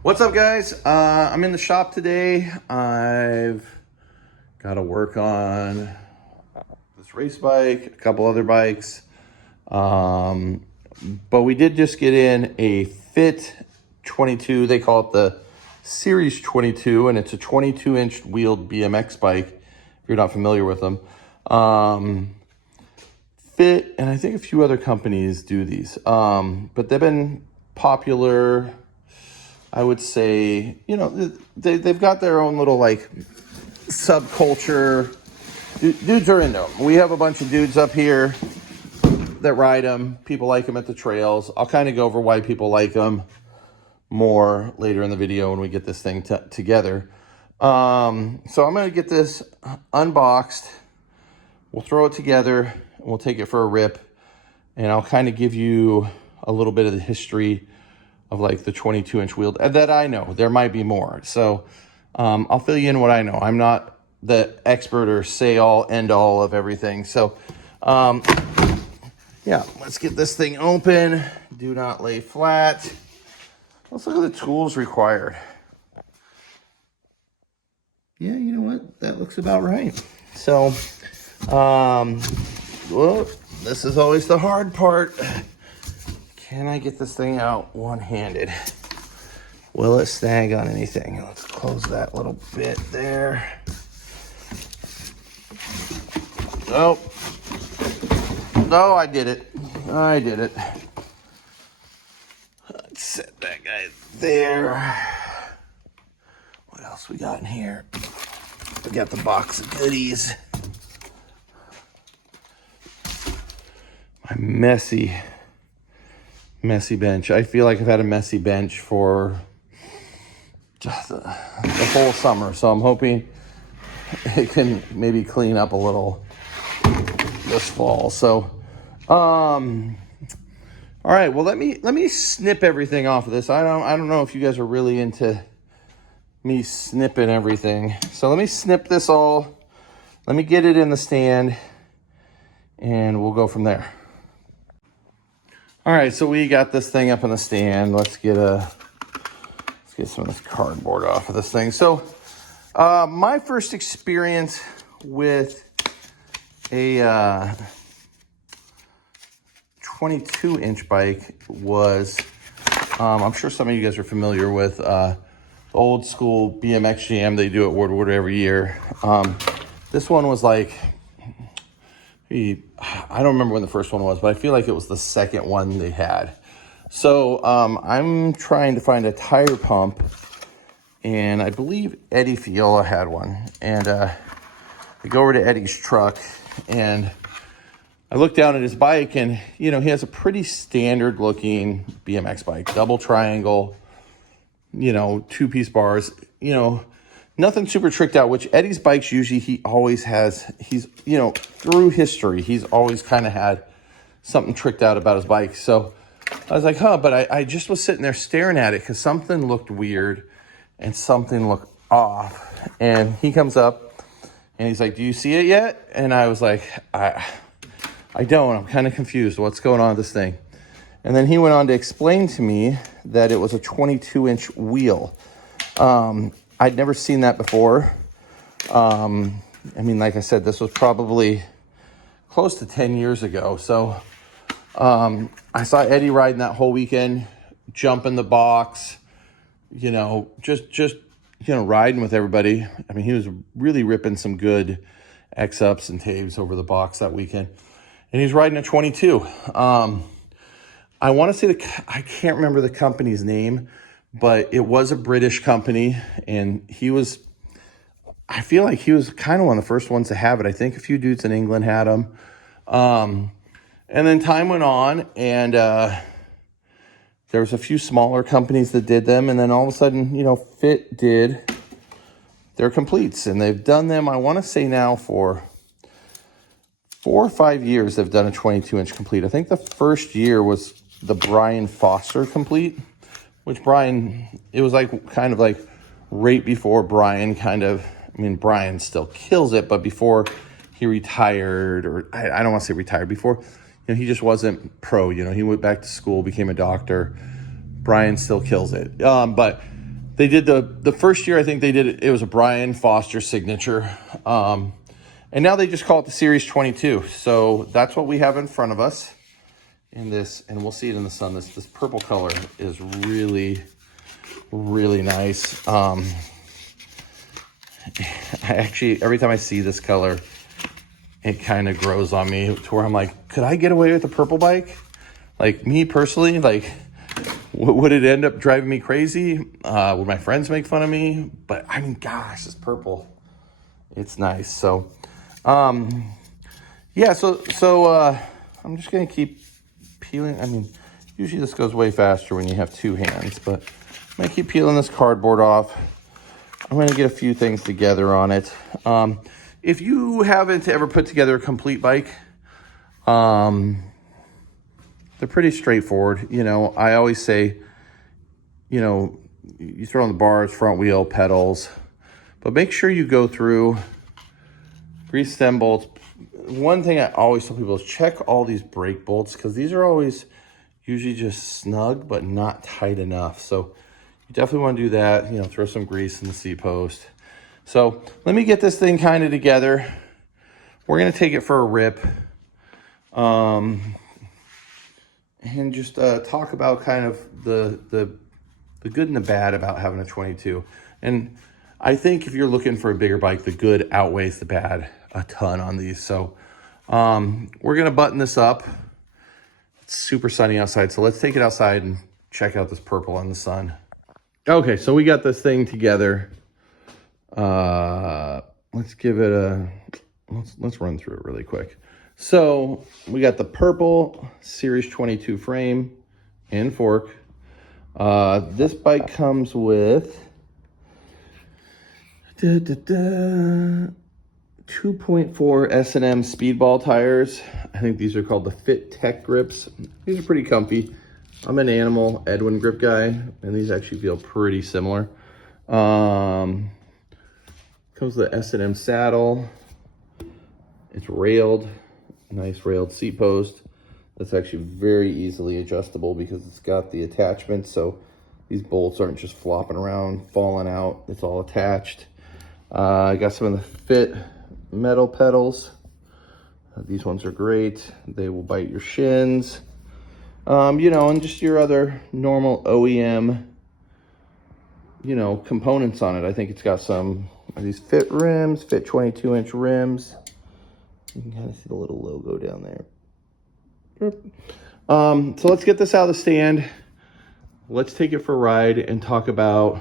What's up, guys? I'm in the shop today. I've got to work on this race bike, a couple other bikes. But we did just get in a Fit 22. They call it the Series 22, and it's a 22-inch wheeled BMX bike, if you're not familiar with them. Fit, and I think a few other companies do these. But they've been popular, I would say. They've got their own little like subculture. Dudes are into them. We have a bunch of dudes up here that ride them. People like them at the trails. I'll kind of go over why people like them more later in the video when we get this thing together. So I'm going to get this unboxed. We'll throw it together and we'll take it for a rip. And I'll kind of give you a little bit of the history of like the 22-inch wheel that I know. There might be more. So I'll fill you in what I know. I'm not the expert or say all end all of everything. So yeah, let's get this thing open. Do not lay flat. Let's look at the tools required. Yeah, you know what? That looks about right. So, well, this is always the hard part. Can I get this thing out one-handed? Will it snag on anything? Let's close that little bit there. Oh, no, I did it. I did it. Let's set that guy there. What else we got in here? We got the box of goodies. My messy bench. I feel like I've had a messy bench for just the whole summer, so I'm hoping it can maybe clean up a little this fall. So all right, well, let me snip everything off of this. I don't know if you guys are really into me snipping everything, so let me snip this all. Let me get it in the stand and we'll go from there. All right, so we got this thing up in the stand. Let's get some of this cardboard off of this thing. So my first experience with a 22-inch bike was, I'm sure some of you guys are familiar with the old school BMX Jam they do at Woodward every year. This one was like, I don't remember when the first one was, but I feel like it was the second one they had. So I'm trying to find a tire pump, and I believe Eddie Fiola had one. And I go over to Eddie's truck, and I look down at his bike, and he has a pretty standard looking BMX bike, double triangle, two-piece bars, nothing super tricked out, which Eddie's bikes usually he's through history, he's always kind of had something tricked out about his bike. So I was like, but I just was sitting there staring at it because something looked weird and something looked off. And he comes up and he's like, do you see it yet? And I was like, I don't. I'm kind of confused. What's going on with this thing? And then he went on to explain to me that it was a 22-inch wheel. I'd never seen that before. Like I said, this was probably close to 10 years ago. So I saw Eddie riding that whole weekend, jumping the box, just riding with everybody. He was really ripping some good X-ups and taves over the box that weekend. And he's riding a 22. I want to say I can't remember the company's name, but it was a British company, and I feel like he was kind of one of the first ones to have it. I think a few dudes in England had them. And then time went on, and there was a few smaller companies that did them, and then all of a sudden, Fit did their completes, and they've done them, I want to say now for 4 or 5 years they've done a 22-inch complete. I think the first year was the Brian Foster complete, which it was like kind of like right before Brian Brian still kills it, but before he retired, or I don't want to say retired, before, he just wasn't pro, he went back to school, became a doctor. Brian still kills it. But They did the first year, I think they did it. It was a Brian Foster signature. And now they just call it the Series 22. So that's what we have in front of us in this, and we'll see it in the sun. This purple color is really, really nice. I actually, every time I see this color, it kind of grows on me to where I'm like, could I get away with a purple bike? Like me personally, like, would it end up driving me crazy? Would my friends make fun of me? But I mean, gosh, this purple, it's nice. So, yeah, so I'm just going to keep peeling. I mean, usually this goes way faster when you have two hands, but I'm going to keep peeling this cardboard off. I'm going to get a few things together on it. If you haven't ever put together a complete bike, they're pretty straightforward. You know, I always say, you know, you throw in the bars, front wheel, pedals, but make sure you go through, grease stem bolts. One thing I always tell people is check all these brake bolts, because these are always usually just snug, but not tight enough. So you definitely want to do that. You know, throw some grease in the seat post. So let me get this thing kind of together. We're going to take it for a rip. And just talk about kind of the good and the bad about having a 22. And I think if you're looking for a bigger bike, the good outweighs the bad a ton on these. So we're going to button this up. It's super sunny outside, so let's take it outside and check out this purple in the sun. Okay, so we got this thing together. Let's give it a, let's run through it really quick. So we got the purple Series 22 frame and fork. This bike comes with 2.4 S&M Speedball tires. I think these are called the Fit Tech grips. These are pretty comfy. I'm an Animal Edwin grip guy, and these actually feel pretty similar. Comes with the S&M saddle. It's railed. Nice railed seat post. That's actually very easily adjustable because it's got the attachment, so these bolts aren't just flopping around, falling out. It's all attached. I got some of the Fit metal pedals. These ones are great. They will bite your shins. You know, and just your other normal OEM, you know, components on it. I think it's got some of these Fit rims, Fit 22-inch rims. You can kind of see the little logo down there. So let's get this out of the stand. Let's take it for a ride and talk about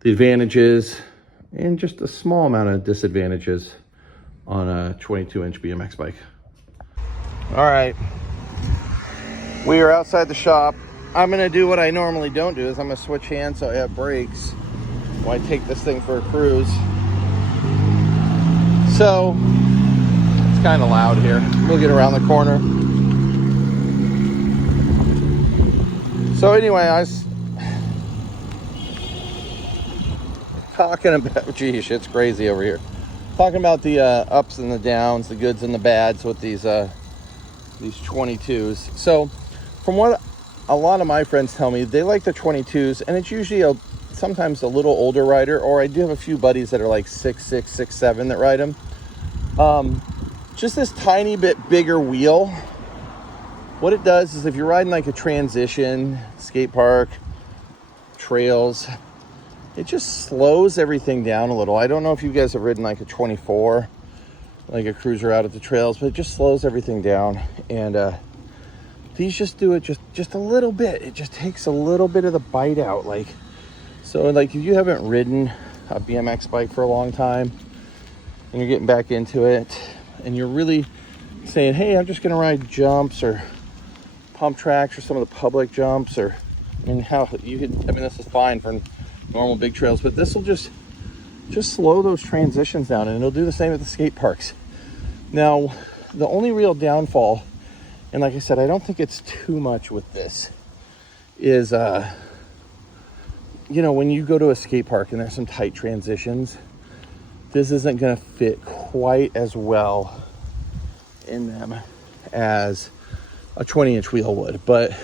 the advantages and just a small amount of disadvantages on a 22-inch BMX bike. All right, we are outside the shop. I'm gonna do what I normally don't do, is I'm gonna switch hands so I have brakes while I take this thing for a cruise. So it's kind of loud here. We'll get around the corner. So anyway, I was talking about, geez, it's crazy over here. Talking about the ups and the downs, the goods and the bads with these 22s. So from what a lot of my friends tell me, they like the 22s, and it's usually sometimes a little older rider, or I do have a few buddies that are like 6'6", 6'7" that ride them. Just this tiny bit bigger wheel. What it does is if you're riding like a transition, skate park, trails, it just slows everything down a little. I don't know if you guys have ridden like a 24, like a cruiser out at the trails, but it just slows everything down. And these just do it just a little bit. It just takes a little bit of the bite out. Like, so like if you haven't ridden a BMX bike for a long time and you're getting back into it and you're really saying, hey, I'm just gonna ride jumps or pump tracks or some of the public jumps, or I mean, this is fine for normal big trails, but this will just slow those transitions down, and it'll do the same at the skate parks. Now, the only real downfall, and like I said, I don't think it's too much with this, is you know, when you go to a skate park and there's some tight transitions, this isn't gonna fit quite as well in them as a 20-inch wheel would. But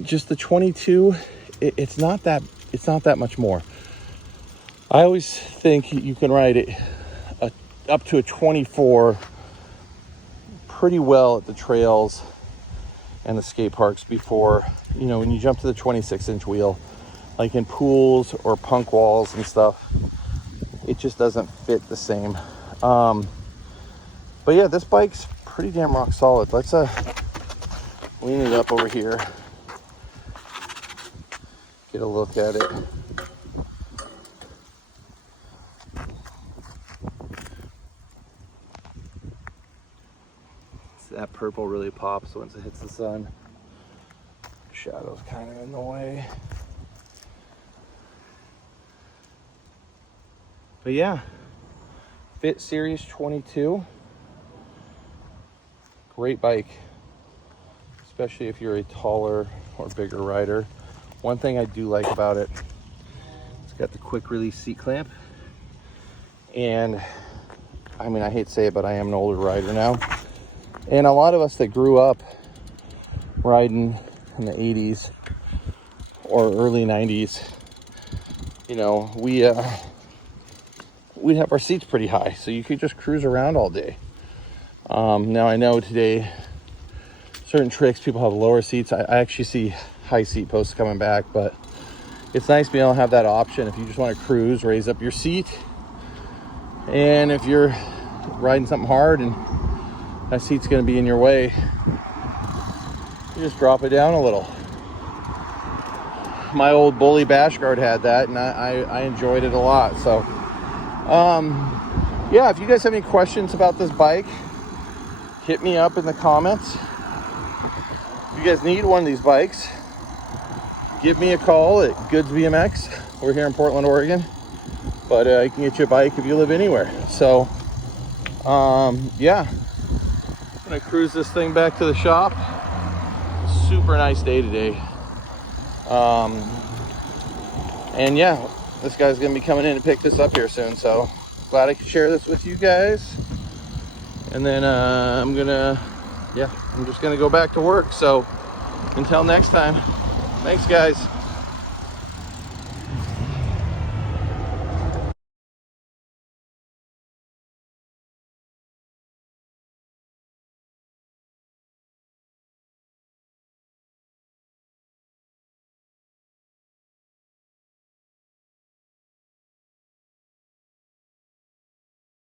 just the 22, it's not that it's not that much more. I always think you can ride it up to a 24 pretty well at the trails and the skate parks before, you know, when you jump to the 26-inch wheel, like in pools or punk walls and stuff, it just doesn't fit the same. But yeah, this bike's pretty damn rock solid. Let's lean it up over here, get a look at it. That purple really pops once it hits the sun. Shadow's kind of in the way. But yeah, Fit Series 22. Great bike, especially if you're a taller or bigger rider. One thing I do like about it, it's got the quick release seat clamp. And I mean, I hate to say it, but I am an older rider now. And a lot of us that grew up riding in the 80s or early 90s, you know, we'd have our seats pretty high, so you could just cruise around all day. Now I know today, certain tricks, people have lower seats. I actually see high seat posts coming back, but it's nice being able to have that option if you just want to cruise, raise up your seat. And if you're riding something hard and that seat's going to be in your way, you just drop it down a little. My old Bully Bash Guard had that, and I enjoyed it a lot. So yeah, if you guys have any questions about this bike, hit me up in the comments. If you guys need one of these bikes, give me a call at Goods BMX. We're here in Portland, Oregon, but I can get you a bike if you live anywhere. So yeah, I'm gonna cruise this thing back to the shop. Super nice day today. And yeah, this guy's gonna be coming in to pick this up here soon, so glad I could share this with you guys. And then I'm just gonna go back to work. So until next time, thanks guys.